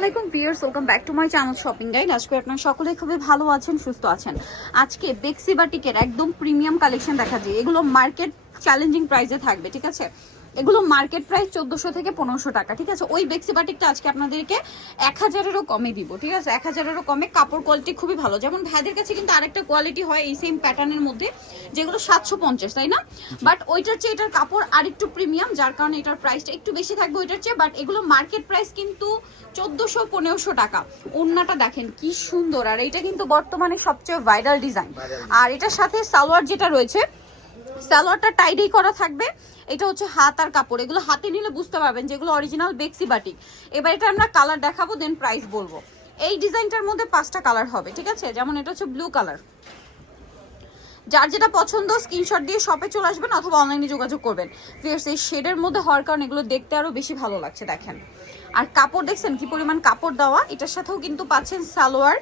আলাইকুম viewers, welcome back to my channel shopping guide. আজকে আপনারা সকলে খুবই ভালো আছেন, সুস্থ আছেন। আজকে বেক্সি বাটিকের একদম প্রিমিয়াম কালেকশন দেখা যায়। এগুলো মার্কেট চ্যালেঞ্জিং প্রাইসে থাকবে, ঠিক আছে? এগুলো মার্কেট প্রাইস চোদ্দোশো থেকে পনেরোশো টাকা ঠিক আছে? ওই বেক্সি বাটিকটা আজকে আপনাদেরকে এক হাজারেরও কমে দিব ঠিক আছে? এক হাজারেরও কমে কাপড় কোয়ালিটি খুবই ভালো। যেমন ভাইদের কাছে কিন্তু আরেকটা কোয়ালিটি হয় এই সেম প্যাটার্নের মধ্যে যেগুলো সাতশো পঞ্চাশ তাই না? বাট ওইটার চেয়ে এটার কাপড় আরেকটু প্রিমিয়াম যার কারণে এটার প্রাইসটা একটু বেশি থাকবে ওইটার চেয়ে বাট এগুলো মার্কেট প্রাইস কিন্তু চোদ্দোশো পনেরোশো টাকা। ওড়নাটা দেখেন কি সুন্দর আর এটা কিন্তু বর্তমানে সবচেয়ে ভাইরাল ডিজাইন আর এটার সাথে সালোয়ার যেটা রয়েছে সালোয়ারটা টাইডেই করা থাকবে। এটা হচ্ছে হাত আর কাপড়। এগুলো হাতে নিলে বুঝতে পারবেন যেগুলো অরিজিনাল বেক্সি বাটিক এবার এটা আমরা কালার দেখাবো দেন প্রাইস বলব। এই ডিজাইনটার মধ্যে পাঁচটা কালার হবে, ঠিক আছে? যেমন এটা হচ্ছে ব্লু কালার যার যেটা পছন্দ স্ক্রিনশট দিয়ে শপে চলে আসবেন অথবা অনলাইনে যোগাযোগ করবেন। ফিয়ার্স এই শেডের মধ্যে হওয়ার কারণে এগুলো দেখতে আরও বেশি ভালো লাগছে, দেখেন। আর কাপড় দেখছেন কি পরিমাণ কাপড় দেওয়া? এটার সাথেও কিন্তু পাচ্ছেন সালোয়ার।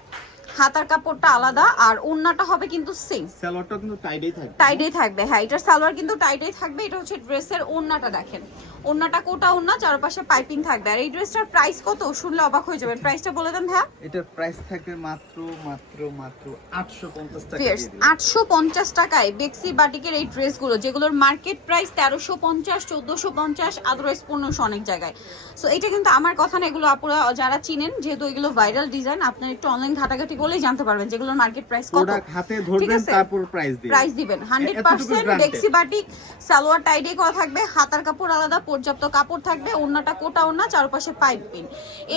হাতার কাপড়টা আলাদা আর ওড়নাটা হবে কিন্তু সেম স্যালোয়ারটা কিন্তু টাইডেই থাকবে। টাইডেই থাকবে হ্যাঁ এটার সালোয়ার কিন্তু টাইডেই থাকবে এটা হচ্ছে ড্রেসের ওড়নাটা দেখেন। ওড়নাটা কোটা ওড়না চারপাশে পাইপিং থাকবে। আর এই ড্রেসটার প্রাইস কত? শুনলে অবাক হয়ে যাবেন। প্রাইসটা বলে দেন হ্যাঁ এটার প্রাইস থাকবে মাত্র মাত্র মাত্র 850 টাকা ফিয়ার্স দিয়ে দিন। আটশো পঞ্চাশ টাকায় বেক্সি বাটিকের এই ড্রেসগুলো যেগুলোর মার্কেট প্রাইস তেরোশো পঞ্চাশ চোদ্দোশো পঞ্চাশ আদারওয়াইজ পনেরোশো অনেক জায়গায়। সো এটা কিন্তু আমার কথা না এগুলো আপুরা যারা চিনেন যেহেতু এগুলো ভাইরাল ডিজাইন আপনার একটু অনলাইন ঘাটাঘাটি করলেই জানতে পারবেন যেগুলোর মার্কেট প্রাইস কত। প্রোডাক্ট হাতে ধরবেন তারপর প্রাইস দিবেন। প্রাইস দিবেন হান্ড্রেড এতটুকু পার্সেন্ট granted। ডেক্সি বাটিক সালোয়ার টাইডে করা থাকবে হাতার কাপড় আলাদা পর্যাপ্ত কাপড় থাকবে ওড়নাটা কোটা ওড়না চারপাশে পাইপ পিন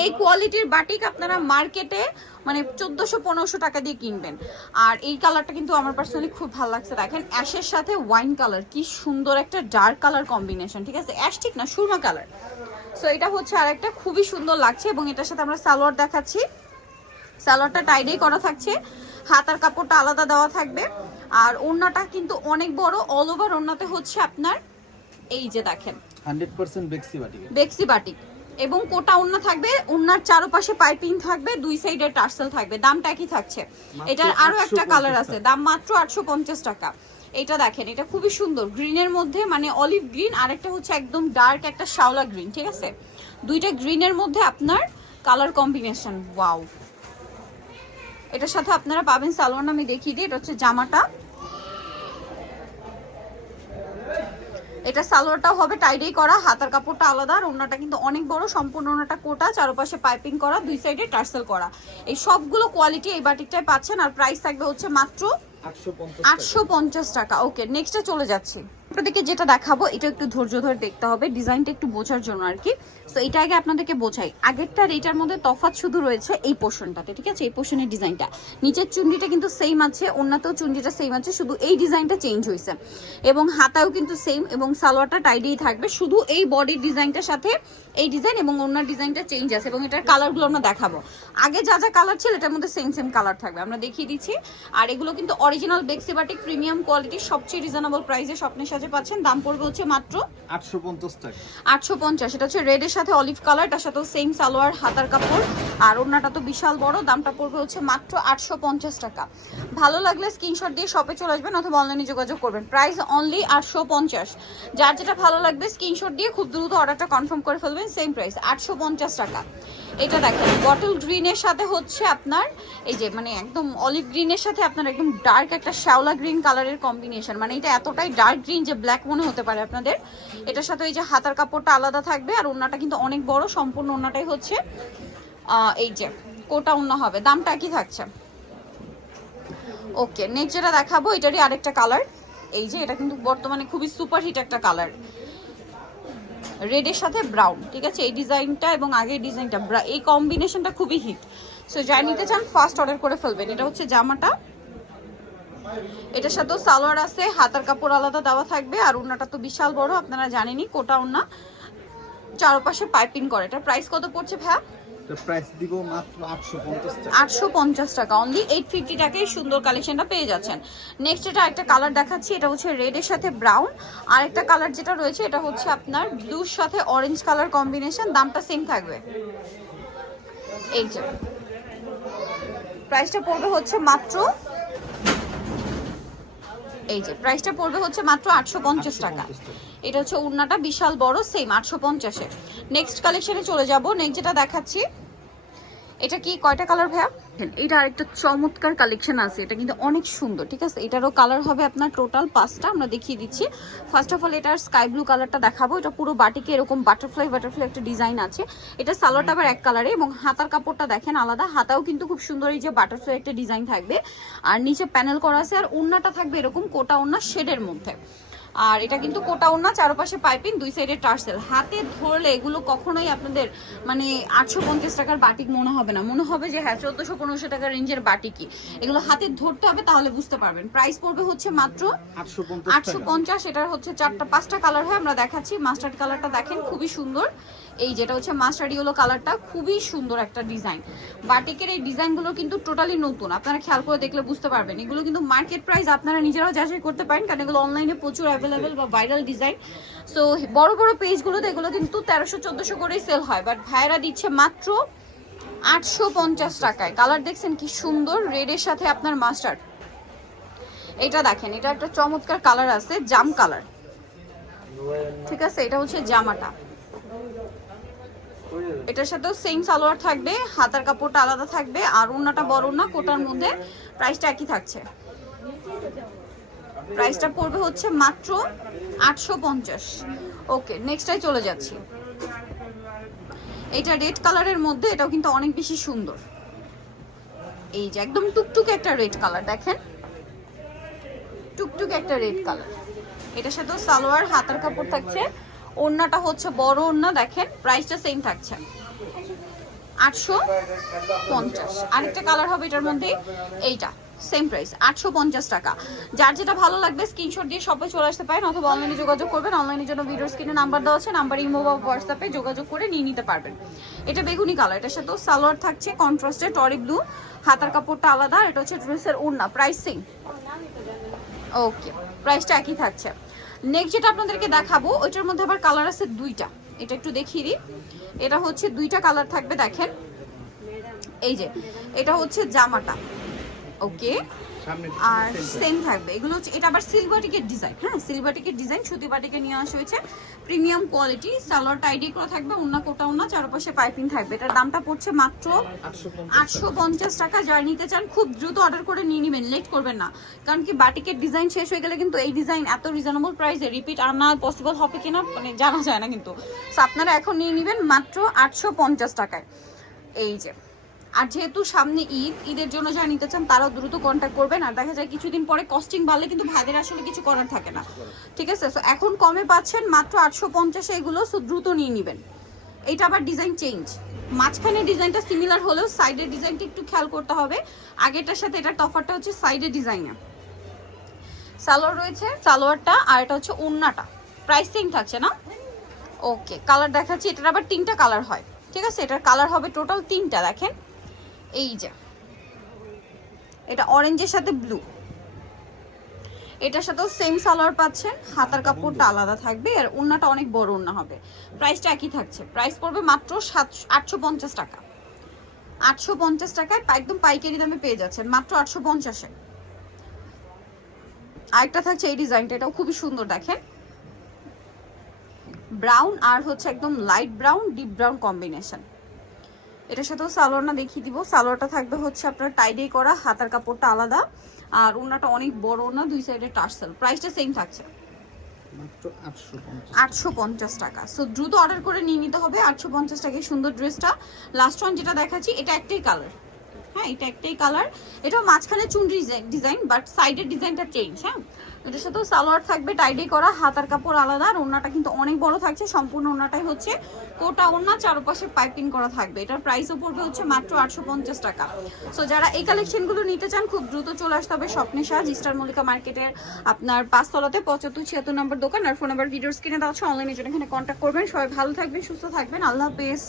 এই কোয়ালিটির বাটিক আপনারা মার্কেটে মানে চোদ্দোশো পনেরোশো টাকা দিয়ে কিনবেন। আর এই কালারটা কিন্তু আমার পার্সোনালি খুব ভালো লাগছে। দেখেন অ্যাশের সাথে ওয়াইন কালার কি সুন্দর একটা ডার্ক কালার কম্বিনেশন ঠিক আছে? অ্যাশ ঠিক না সুরমা কালার সো এটা হচ্ছে আর একটা খুবই সুন্দর লাগছে এবং এটার সাথে আমরা সালোয়ার দেখাচ্ছি। সালোয়ারটা টাইডেই করা থাকছে। হাতার কাপড়টা আলাদা দেওয়া থাকবে। আর ওড়নাটা কিন্তু অনেক বড় অল ওভার ওড়নাতে হচ্ছে আপনার এই যে দেখেন। 100% বেক্সি বাটিকে। বেক্সি বাটিক। এবং কোটা ওড়না থাকবে ওড়নার চারপাশে পাইপিং থাকবে দুই সাইডে টার্সেল থাকবে। দামটা কি থাকছে। এটার আরও একটা কালার আছে। দাম মাত্র আটশো পঞ্চাশ টাকা। এটা দেখেন এটা খুবই সুন্দর। গ্রিনের মধ্যে মানে অলিভ গ্রিন আর একটা হচ্ছে একদম ডার্ক একটা শাওলা গ্রিন ঠিক আছে? দুইটা গ্রিনের মধ্যে আপনার কালার কম্বিনেশন ওয়াও এটার সাথে আপনারা পাবেন সালোয়ার আমি দেখিয়ে দিই এটা হচ্ছে জামাটা। এটা সালোয়ারটাও হবে টাইডেই করা হাতার কাপড়টা আলাদা আর ওড়নাটা কিন্তু অনেক বড় সম্পূর্ণ ওড়নাটা কোটা চারপাশে পাইপিং করা দুই সাইডে টার্সেল করা। এই সবগুলো কোয়ালিটি এই বাটিকটায় পাচ্ছেন আর প্রাইস থাকবে হচ্ছে মাত্র আটশো পঞ্চাশ টাকা। ওকে নেক্সটে চলে যাচ্ছি। আপনাদেরকে যেটা দেখাবো এটা একটু ধৈর্য ধরে দেখতে হবে ডিজাইনটা একটু বোঝার জন্য আর কি। তো এটা আগে আপনাদেরকে বোঝাই। আগেরটার এটার মধ্যে তফাৎ শুধু রয়েছে এই পোর্শনটাতে ঠিক আছে? এই পোর্শনের ডিজাইনটা। নিচের চুন্ডিটা কিন্তু সেম আছে অন্যতেও চুন্ডিটা সেম আছে শুধু এই ডিজাইনটা চেঞ্জ হয়েছে। এবং হাতাও কিন্তু সেম এবং সালোয়ারটা টাইডেই থাকবে শুধু এই বডির ডিজাইনটার সাথে এই ডিজাইন এবং অন্য ডিজাইনটা চেঞ্জ আছে এবং এটার কালারগুলো আমরা দেখাবো। আগে যা যা কালার ছিল এটার মধ্যে সেম সেম কালার থাকবে। আমরা দেখিয়ে দিচ্ছি। আর এগুলো কিন্তু অরিজিনাল বেক্সিবাটিক প্রিমিয়াম কোয়ালিটির সবচেয়ে রিজনেবল প্রাইসে স্বপ্নের সাথে পাচ্ছেন। দাম পড়বে হচ্ছে মাত্র 850 টাকা। আটশো পঞ্চাশ। এটা হচ্ছে রেডের সাথে অলিভ কালার এটার সাথেও সেম সালোয়ার, হাতার কাপড়। আর ওনাটা তো বিশাল বড়, দামটা পড়বে হচ্ছে মাত্র আটশো পঞ্চাশ টাকা। ভালো লাগলে স্ক্রিনশট দিয়ে শপে চলে আসবেন অথবা অনলাইনে যোগাযোগ করবেন। প্রাইস অনলি আটশো পঞ্চাশ। যার যেটা ভালো লাগবে স্ক্রিনশট দিয়ে খুব দ্রুত অর্ডারটা কনফার্ম করে ফেলবেন সেম প্রাইস আটশো পঞ্চাশ টাকা। এটা দেখেন বটল গ্রিনের সাথে হচ্ছে আপনার, এই যে মানে একদম অলিভ গ্রিনের সাথে আপনার একদম ডার্ক একটা শ্যাওলা গ্রিন কালারের কম্বিনেশন মানে এটা এতটাই ডার্ক গ্রিন যে ব্ল্যাক মনে হতে পারে আপনাদের। এটার সাথে এই যে হাতার কাপড়টা আলাদা থাকবে, আর ওড়নাটা কিন্তু অনেক বড়, সম্পূর্ণ ওড়নাটাই হচ্ছে এই যে কোটা ওড়না হবে। দামটা কি থাকছে? ওকে নেক্সট যেটা দেখাবো, এটারই আরেকটা কালার এই যে এটা কিন্তু বর্তমানে খুবই সুপার হিট একটা কালার রেডের সাথে ব্রাউন ঠিক আছে? এই ডিজাইনটা এবং আগের ডিজাইনটা এই কম্বিনেশনটা খুবই হিট সো যাই নিতে চান ফার্স্ট অর্ডার করে ফেলবেন। এটা হচ্ছে জামাটা। এটার সাথেও সালোয়ার আছে, হাতার কাপড় আলাদা দেওয়া থাকবে, আর ওনাটা তো বিশাল বড়, আপনারা জানেনই কোটা ওনা চারপাশে পাইপিং করে। এটা প্রাইস কত পড়ছে এটা প্রাইস দিব মাত্র 850 টাকা। আটশো পঞ্চাশ টাকা। অনলি এইট ফিফটি টাকায় সুন্দর কালেকশনটা পেয়ে যাচ্ছেন। নেক্সট এটা একটা কালার দেখাচ্ছি এটা হচ্ছে সাথে ব্রাউন আর একটা কালার যেটা রয়েছে এটা হচ্ছে আপনার ব্লুর সাথে অরেঞ্জ কালার কম্বিনেশন দামটা সেম থাকবে। এই যে। প্রাইসটা পড়বে হচ্ছে মাত্র এই যে প্রাইসটা পড়বে হচ্ছে মাত্র আটশো পঞ্চাশ টাকা। এটা হচ্ছে বিশাল বড় সেম আটশো পঞ্চাশে। নেক্সট কালেকশনে চলে যাব। নেক্সট যেটা দেখাচ্ছি এটা কি, কয়টা কালার ভাইয়া? এটা আরেকটা চমৎকার কালেকশন আছে, এটা কিন্তু অনেক সুন্দর, ঠিক আছে? এটারও কালার হবে আপনার টোটাল পাঁচটা, আমরা দেখিয়ে দিচ্ছি। ফার্স্ট অফ অল এটার স্কাই ব্লু কালারটা দেখাবো, এটা পুরো বাটিকে এরকম বাটারফ্লাই বাটারফ্লাই একটা ডিজাইন আছে। এটা সালোয়ারটা আবার এক কালারে এবং হাতার কাপড়টা দেখেন আলাদা, হাতাও কিন্তু খুব সুন্দর এই যে বাটারফ্লাই একটা ডিজাইন থাকবে। আর নিচে প্যানেল করা আছে, আর ওড়নাটা থাকবে এরকম কোটা ওড়না শেডের মধ্যে। আর এটা কিন্তু কোটা না চারপাশে পাইপিং দুই সাইডে টার্সেল। হাতে ধরলে এগুলো কখনোই আপনাদের মানে আটশো পঞ্চাশ টাকার বাটিক মনে হবে না। মনে হবে যে হ্যাঁ চোদ্দশো পনেরোশো টাকার রেঞ্জের বাটিকই। এগুলো হাতে ধরতে হবে তাহলে বুঝতে পারবেন। প্রাইস পড়বে হচ্ছে মাত্র আটশো পঞ্চাশ এটার হচ্ছে চারটা পাঁচটা কালার হয় আমরা দেখাচ্ছি। মাস্টার্ড কালারটা দেখেন খুবই সুন্দর। এই যেটা হচ্ছে মাস্টার্ড ইয়েলো কালারটা খুবই সুন্দর একটা ডিজাইন বাটিকের এই ডিজাইনগুলো কিন্তু টোটালি নতুন। আপনারা খেয়াল করে দেখলে বুঝতে পারবেন। এগুলো কিন্তু মার্কেট প্রাইস আপনারা নিজেরাও যাচাই করতে পারেন কারণ এগুলো অনলাইনে প্রচুর অ্যাভেলেবেল বা ভাইরাল ডিজাইন সো বড় বড় পেজগুলোতে এগুলো কিন্তু তেরোশো, চোদ্দোশো করেই সেল হয় বাট ভাইয়েরা দিচ্ছে মাত্র আটশো পঞ্চাশ টাকায়। কালার দেখছেন কি সুন্দর রেডের সাথে আপনার মাস্টার্ড এটা দেখেন, এটা একটা চমৎকার কালার আছে, জাম কালার ঠিক আছে, এটা হচ্ছে জামাটা এটার সাথেও সেম সালোয়ার থাকবে, হাতার কাপড়টা আলাদা থাকবে, আর ওড়নাটা বড় না কোটার মধ্যে প্রাইসটা একই থাকছে। প্রাইসটা পড়বে হচ্ছে মাত্র আটশো পঞ্চাশ। ওকে নেক্সটটাই চলে যাচ্ছি। এটা রেড কালারের মধ্যে, এটাও কিন্তু অনেক বেশি সুন্দর। এই যে একদম টুকটুকে একটা রেড কালার দেখেন। টুকটুকে একটা রেড কালার এটার সাথেও সালোয়ার, হাতার কাপড় থাকছে। ওড়নাটা হচ্ছে বড় ওড়না, দেখেন প্রাইসটা সেম থাকছে। আটশো পঞ্চাশ। আরেকটা কালার হবে এটার মধ্যে, এইটা। সেম প্রাইস আটশো পঞ্চাশ টাকা। যার যেটা ভালো লাগবে স্ক্রিনশট দিয়ে সবাই চলে আসতে পারেন অথবা অনলাইনে যোগাযোগ করবেন। অনলাইনের জন্য ভিডিও স্ক্রিনে নাম্বার দেওয়া আছে নাম্বার ইমো বা হোয়াটসঅ্যাপে যোগাযোগ করে নিয়ে নিতে পারবেন। এটা বেগুনি কালার এটার সাথেও সালোয়ার থাকছে কন্ট্রাস্টে টরি ব্লু হাতার কাপড়টা আলাদা এটা হচ্ছে ড্রেসের ওড়না প্রাইস সেম ওকে প্রাইসটা একই থাকছে। নেক্সট যেটা আপনাদেরকে দেখাবো, ওইটার মধ্যে আবার কালার আছে দুইটা। এটা একটু দেখিয়ে দিই। এটা হচ্ছে দুইটা কালার থাকবে, দেখেন। এই যে, এটা হচ্ছে জামাটা। ওকে? আর সেম থাকবে। এগুলো হচ্ছে এটা আবার সিলভাটিকের ডিজাইন হ্যাঁ? সিলভাটিকের ডিজাইন সুতি বাটিকে নিয়ে আসা হয়েছে। প্রিমিয়াম কোয়ালিটি সালোয়ার টাইডি করা থাকবে অন্য কোটা অন্য চারপাশে পাইপিং থাকবে। এটার দামটা পড়ছে মাত্র আটশো পঞ্চাশ টাকা। যারা নিতে চান খুব দ্রুত অর্ডার করে নিয়ে নেবেন। লেট করবেন না। কারণ কি বাটিকের ডিজাইন শেষ হয়ে গেলে কিন্তু এই ডিজাইন এত রিজনেবল প্রাইসে রিপিট আনা পসিবল হবে কিনা মানে জানা যায় না কিন্তু। So আপনারা এখন নিয়ে নেবেন মাত্র আটশো পঞ্চাশ টাকায়। এই যে। আর যেহেতু সামনে ঈদ, ঈদের জন্য যারা নিতে চান তারাও দ্রুত কন্ট্যাক্ট করবেন। আর দেখা যায় কিছুদিন পরে কস্টিং বাড়লে কিন্তু ভাইদের আসলে কিছু করার থাকে না। ঠিক আছে? সো এখন কমে পাচ্ছেন মাত্র আটশো পঞ্চাশে এগুলো সো দ্রুত নিয়ে নেবেন। এটা আবার ডিজাইন চেঞ্জ মাঝখানে ডিজাইনটা সিমিলার হলেও সাইডের ডিজাইনটা একটু খেয়াল করতে হবে। আগেরটার সাথে এটার তফাতটা হচ্ছে সাইডের ডিজাইনে সালোয়ার রয়েছে, সালোয়ারটা আর এটা হচ্ছে ওড়নাটা প্রাইস সেম থাকছে না? ওকে কালার দেখাচ্ছি। এটার আবার তিনটা কালার হয়। ঠিক আছে? এটার কালার হবে টোটাল তিনটা, দেখেন। এই যে। এটা অরেঞ্জের সাথে ব্লু এটার সাথেও সেম সালোয়ার পাচ্ছেন। হাতার কাপড়টা আলাদা থাকবে। আর ওড়নাটা অনেক বড় ওড়না হবে। প্রাইসটা একই থাকছে। প্রাইস পড়বে মাত্র সাত আটশো পঞ্চাশ টাকা। আটশো পঞ্চাশ টাকায় একদম পাইকারি দামে পেয়ে যাচ্ছেন। মাত্র আটশো পঞ্চাশে। আরেকটা থাকছে এই ডিজাইনটা। এটাও খুবই সুন্দর দেখেন। ব্রাউন আর হচ্ছে একদম light brown deep brown combination এটার সাথেও সালোয়ারটা দেখিয়ে দিব। সালোয়ারটা থাকবে হচ্ছে আপনার টাইডে করা হাতার কাপড়টা আলাদা। আর ওনাটা অনেক বড় না দুই সাইডে টার্সেল। প্রাইসটা সেম থাকছে। আটশো পঞ্চাশ টাকা। সো দ্রুত অর্ডার করে নিয়ে নিতে হবে আটশো পঞ্চাশ টাকায় সুন্দর ড্রেসটা লাস্ট ওয়ান যেটা দেখাচ্ছি এটা একটাই কালার হ্যাঁ এটা একটাই কালার মাঝখানে চুনরি ডিজাইন বাট সাইডের ডিজাইনটা চেঞ্জ হ্যাঁ? এটার সাথেও সালোয়ার থাকবে, টাইডে করা, হাতার কাপড় আলাদা, আর ওনাটা কিন্তু অনেক বড় থাকছে, সম্পূর্ণ ওনাটাই হচ্ছে কোটা ওনা চারপাশে পাইপিং করা থাকবে। এটার প্রাইসও পড়বে হচ্ছে মাত্র আটশো পঞ্চাশ টাকা। সো যারা এই কালেকশনগুলো নিতে চান, খুব দ্রুত চলে আসতে হবে স্বপ্নে সাজ ইস্টার মল্লিকা মার্কেটের আপনার পাঁচতলাতে, পঁচাত্তর, ছিয়াত্তর নম্বর দোকান, আর ফোন নাম্বার ভিডিওর স্ক্রিনে দেওয়া আছে অনলাইনে জন্য এখানে কন্ট্যাক্ট করবেন। সবাই ভালো থাকবেন, সুস্থ থাকবেন। আল্লাহ হাফেজ।